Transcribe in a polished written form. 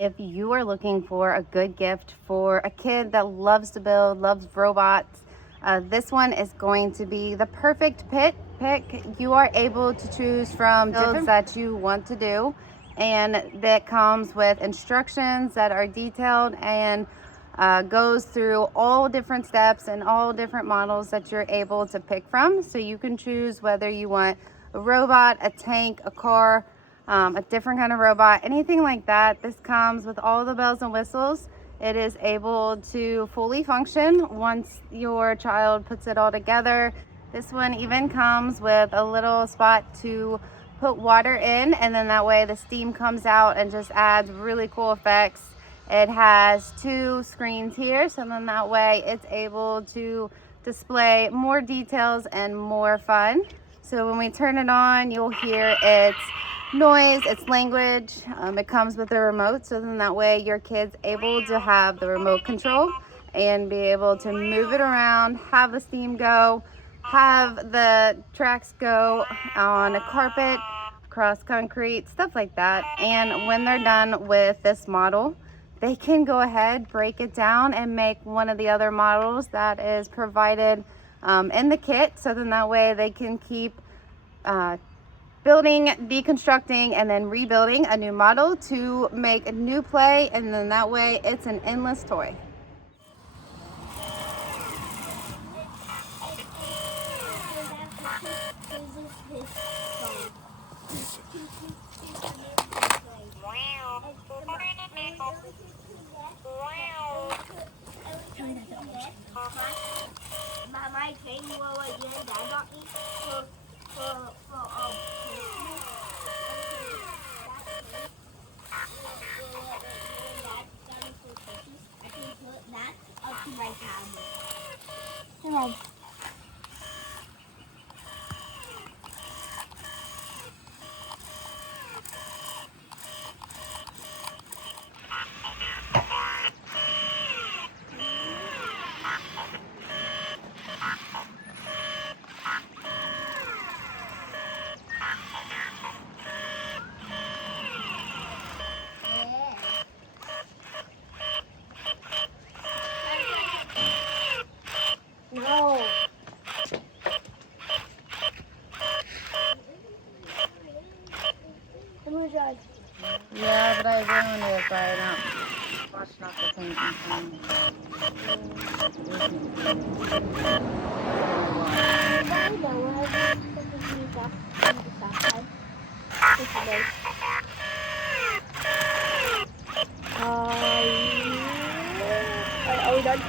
If you are looking for a good gift for a kid that loves to build, loves robots, this one is going to be the perfect pick. You are able to choose from builds that you want to do, and that comes with instructions that are detailed and goes through all different steps and all different models that you're able to pick from. So you can choose whether you want a robot, a tank, a car, a different kind of robot, anything like that. This comes with all the bells and whistles. It is able to fully function once your child puts it all together. This one even comes with a little spot to put water in, and then that way the steam comes out and just adds really cool effects. It has 2 screens here, so then that way it's able to display more details and more fun. So when we turn it on, you'll hear its noise, its language. It comes with a remote, so then that way your kid's able to have the remote control and be able to move it around, have the steam go, have the tracks go on a carpet, across concrete, stuff like that. And when they're done with this model, they can go ahead, break it down, and make one of the other models that is provided in the kit. So then that way they can keep building, deconstructing, and then rebuilding a new model to make a new play, and then that way it's an endless toy. No. Yeah, but I ruined it by not washing off the paint and Are we done?